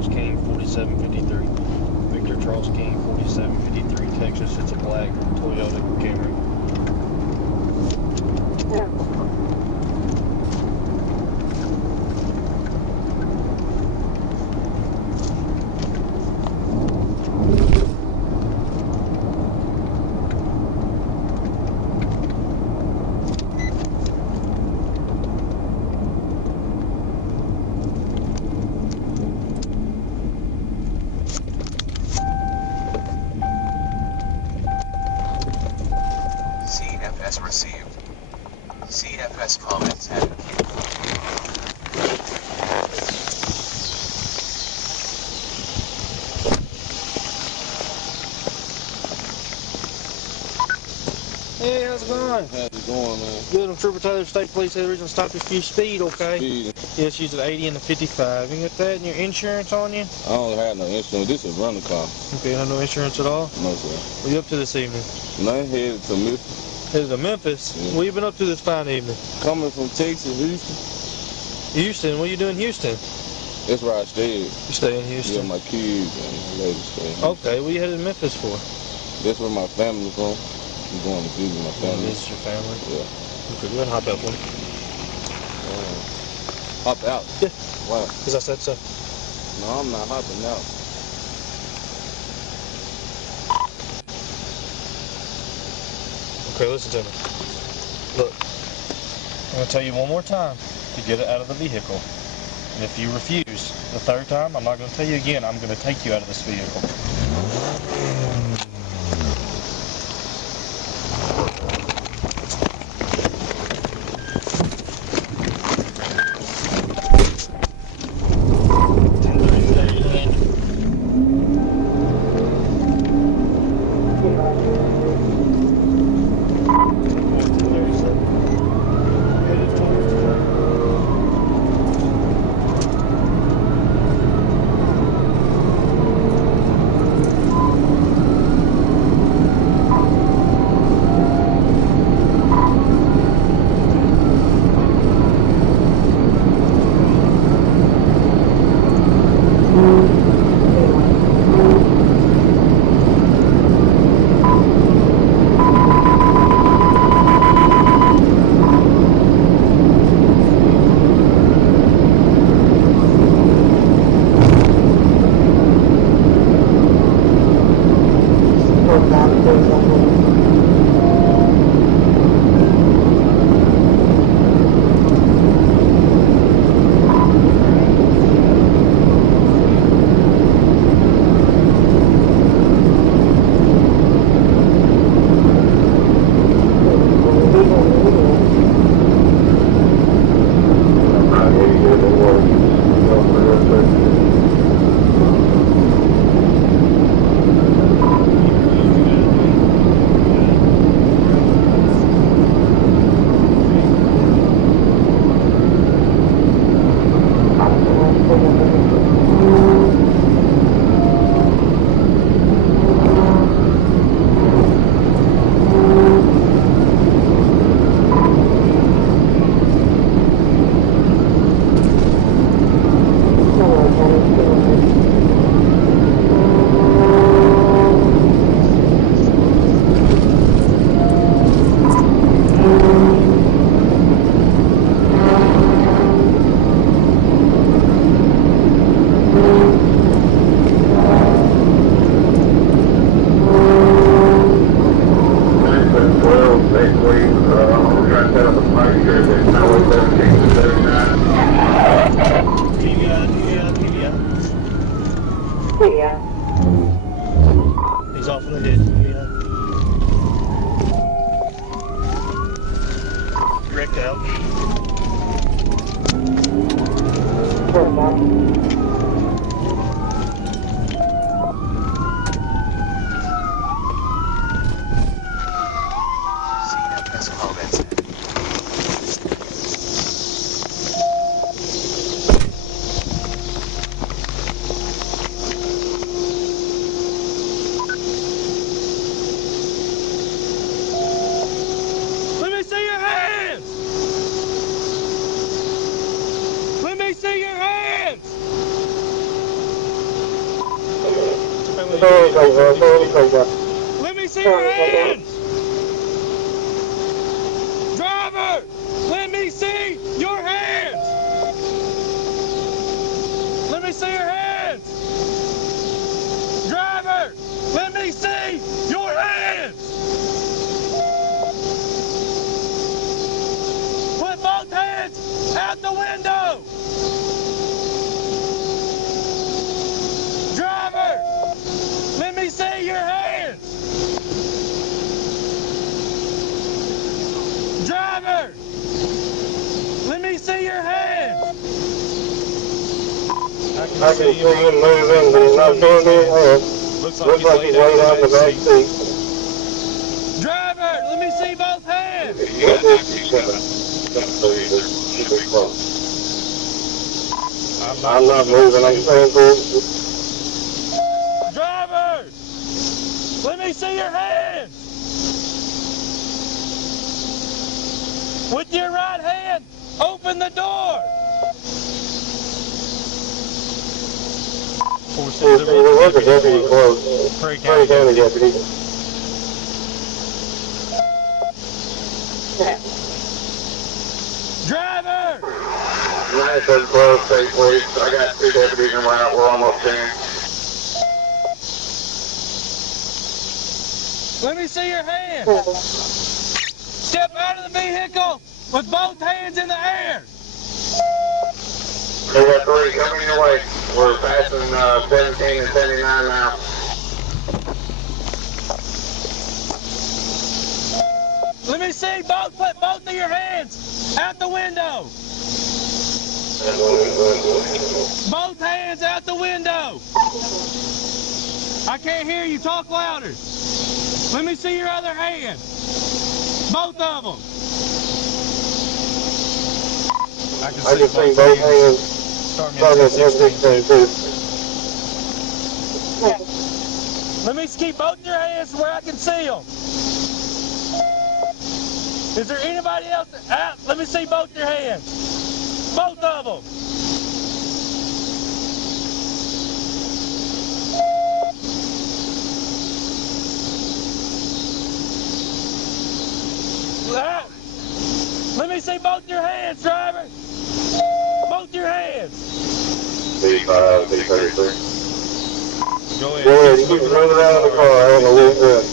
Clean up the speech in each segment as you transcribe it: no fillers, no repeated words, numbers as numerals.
Charles King 4753. Victor Charles King 4753, Texas. It's a black Toyota Camry. CFS received. CFS comments added. Hey, how's it going? How's it going, man? Good. I'm Trooper Taylor, State Police. Had the reason to stop you for your speed, okay? Speed. Yes, use an 80 and a 55. You got that and your insurance on you? I don't have no insurance. This is a rental car. Okay, no insurance at all? No, sir. What are you up to this evening? Nothing headed to Memphis. Headed to Memphis? Yeah. What you been up to this fine evening? Coming from Texas, Houston. Houston? What are you doing in Houston? That's where I stayed. You stay in Houston? Yeah, my kids and my lady stay. Okay, what you headed to Memphis for? That's where my family's from. I'm going to visit my family. This is your family? Yeah. Okay, go ahead and hop out for me. Hop out? Yeah. Why? Because I said so. No, I'm not hopping out. Okay, listen to me. Look, I'm going to tell you one more time to get it out of the vehicle. And if you refuse the third time, I'm not going to tell you again. I'm going to take you out of this vehicle. Yeah. He's off in the ditch. Yeah. Wrecked out. CFS comments added. Let me see your hands! Let me see your hands! Let me see your hands! Driver! Let me see your hands! Let me see your hands! Driver! Let me see your hands! Put both hands out the window! Driver! Let me see your hands! Driver! Let me see your hands! I can see him moving, but he's not showing me his hands. Looks like he's laid out in the back seat. Driver, let me see both hands! I'm not moving, I'm staying put. Driver! Let me see your hands! With your right hand, open the door! 460, there was a deputy close. Prairie County deputy. Driver! 93rd Club, State Police. I got 2 deputies in route. We're almost in. Let me see your hands. Step out of the vehicle with both hands in the air. We got 3 coming your way. We're passing 17 and 79 now. Let me see both. Put both of your hands out the window. Both hands out the window. I can't hear you. Talk louder. Let me see your other hand. Both of them. I can see both hands. Starting at 16 too. Let me keep both your hands where I can see them. Is there anybody else out? Let me see both your hands. Both of them. Let me see both your hands, driver. Both your hands. B5, B33. Go ahead. Go ahead, you keep moving around the car. I don't know what's good.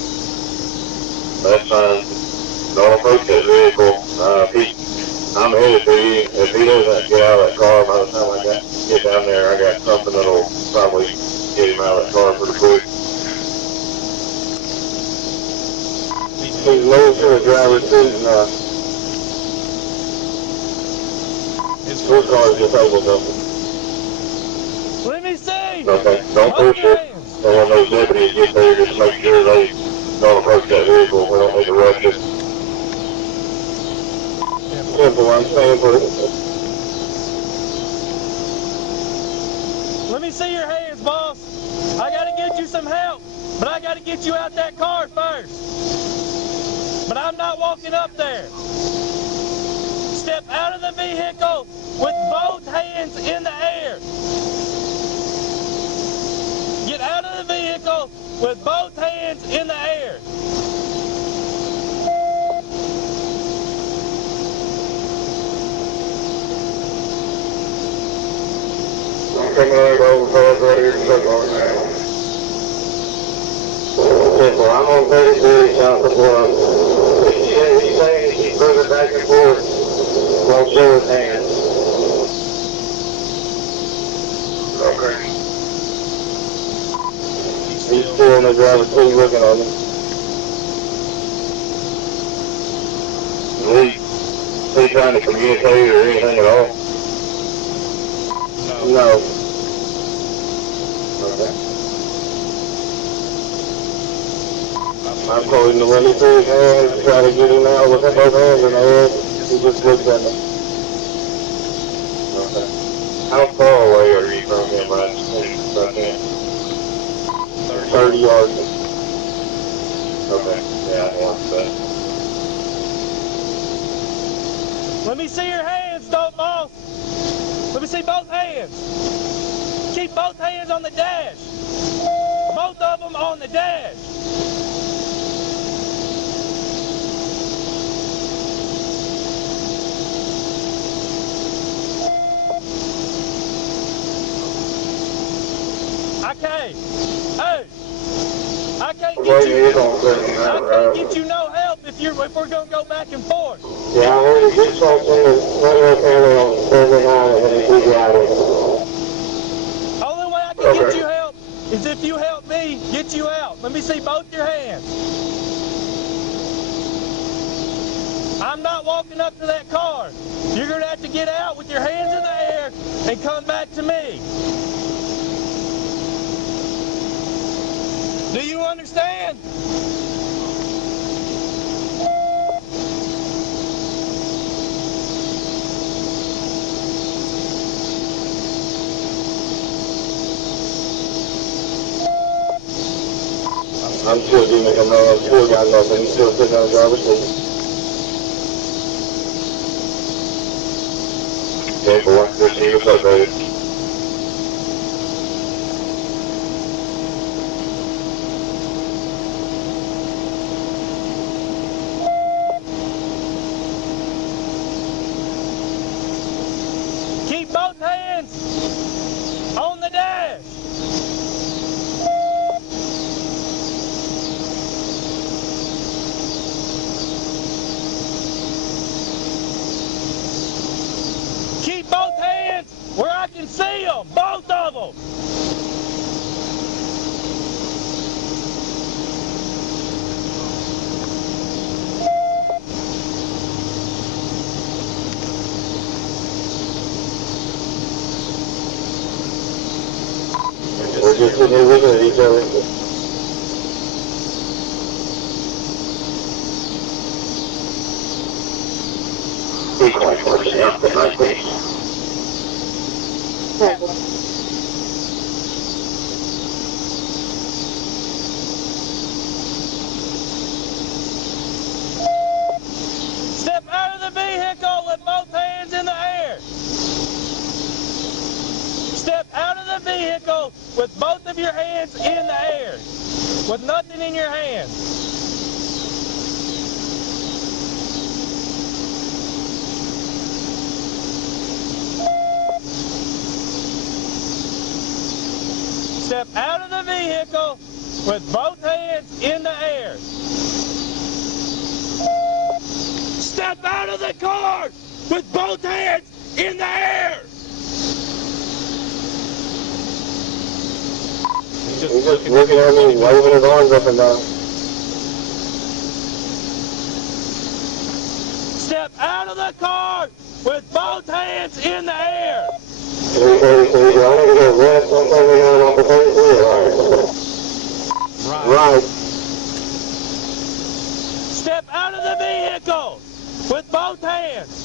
That's fine. Don't approach that vehicle. I'm headed to you. If he doesn't get out of that car by the time I get down there, I got something that'll probably get him out of that car pretty quick. He's low to the driver's seat and his car is disabled though. Let me see. Okay, don't push it. And when those deputies get there, just make sure they don't approach that vehicle. We don't need to rush it. Simple, I'm staying for it. Let me see your hands, boss. I gotta get you some help, but I gotta get you out that car first. But I'm not walking up there. Step out of the vehicle with both hands in the air. Get out of the vehicle with both hands in the air. I'm coming out over cars right here in Circle now. Simple, I'm on 33 south of Bluff. He's saying he's moving back and forth while show his hands. Okay. He's still in the driver's seat looking at him. Is he trying to communicate or anything at all? No. Okay. I'm calling to let me through his hands, try to get him out with both hands in the air. He just looks at me. Okay. How far away are you from him right now? 30 yards. Okay. Yeah, I want that. Let me see your hands, boss. Let me see both hands. Keep both hands on the dash. Both both of them on the dash. Okay. Hey. I can't get you no help if we're gonna go back and forth. Yeah, I heard you something on Thursday night and he beat you out of it. Only way I can get you help is if you help me get you out. Let me see both your hands. I'm not walking up to that car. You're gonna have to get out with your hands in the air and come back to me. Do you understand? I'm still doing it. I'm still got nothing. He's still sitting on the driver's seat. Okay, boy. Good to see you. What's up, baby? Keep both hands on the dash. Keep both hands where I can see them, both of them. We're just sitting here looking at each other. Be quiet for a second. Good night, please. Step out of the vehicle with both hands in the air. Step out of the vehicle with both of your hands in the air, with nothing in your hands. Step out of the vehicle with both hands in the air. Step out of the car with both hands in the air. He's just looking at me, waving his arms up and down. Step out of the car with both hands in the air. Right. Step out of the vehicle with both hands.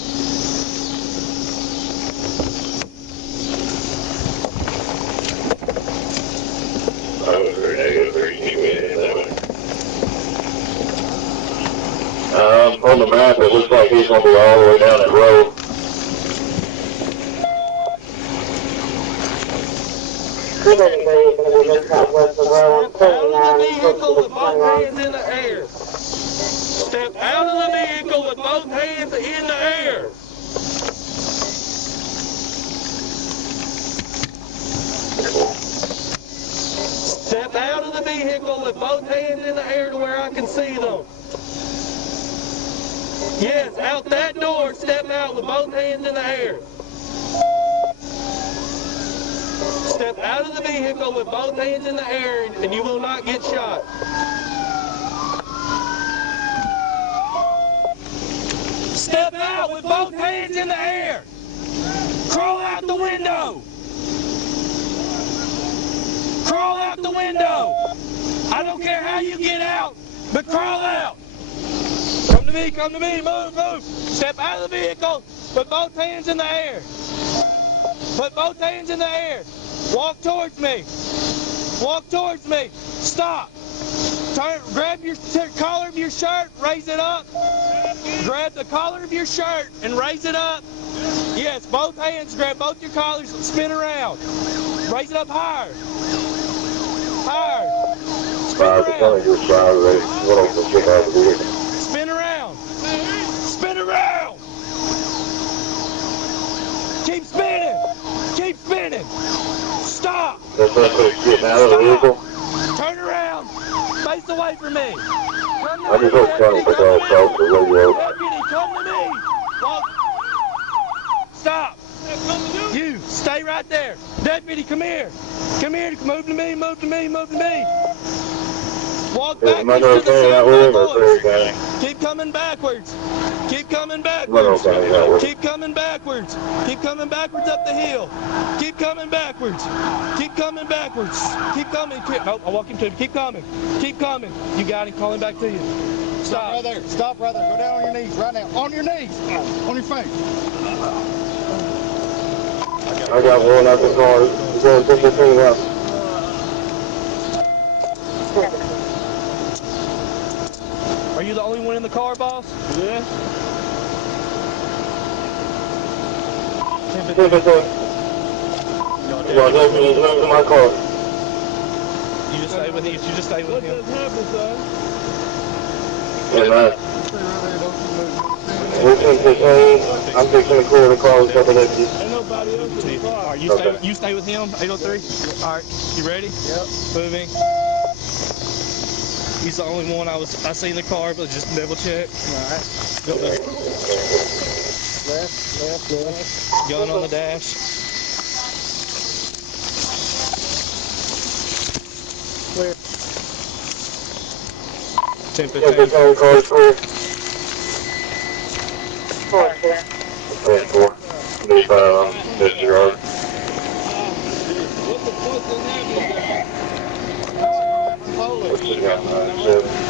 On the map, it looks like he's going to be all the way down that road. Step out of the vehicle with both hands in the air. Step out of the vehicle with both hands in the air. Step out of the vehicle with both hands in the air to where I can see them. Yes, out that door, step out with both hands in the air. Step out of the vehicle with both hands in the air and you will not get shot. Step out with both hands in the air. Crawl out the window. Crawl out the window. I don't care how you get out, but crawl out. Come to me, move, move. Step out of the vehicle, put both hands in the air. Put both hands in the air. Walk towards me. Walk towards me. Stop. Turn, grab your collar of your shirt, raise it up. Grab the collar of your shirt and raise it up. Yes, both hands, grab both your collars and spin around. Raise it up higher. Higher. Five to tell you, five, they went over the shit out of the vehicle. Spin around. Spin around. Keep spinning. Keep spinning. Stop. The suspect's getting out of the vehicle. Turn around. Face away from me. I just hope Tony for call talk to radio. Deputy, come to me. Walk. Stop. You, stay right there. Deputy, come here. Come here. Move to me, move to me, move to me. Walk Is backwards Monroe to the County out sound with of him my or Perry voice. County? Keep coming backwards. Keep coming Monroe backwards. County out with him. Keep coming backwards. Keep coming backwards up the hill. Keep coming backwards. Keep coming backwards. Keep coming. Oh, I'll walk him to him. Keep coming. Keep coming. You got him. Calling back to you. Stop. Right there. Stop right there. Go down on your knees right now. On your knees. On your face. I got one out the car. He's going to push the thing out. Are you the only one in the car, boss? Yeah. You're in my car. You just stay with him. You just stay with him. What just happened, son? Yeah, man. I'm fixing to clear the car with a couple of you. Ain't nobody else in the car. Are you stay with him, 803? All right, you ready? Yep. Moving. He's the only one I seen the car, but just double check. All right. Go there. Left. Gun on the dash. Clear. 10-15. Car is clear. 10-4. Be fine on disregard. What the fuck just happened, guys? Hold it. What's the guy? 9-7.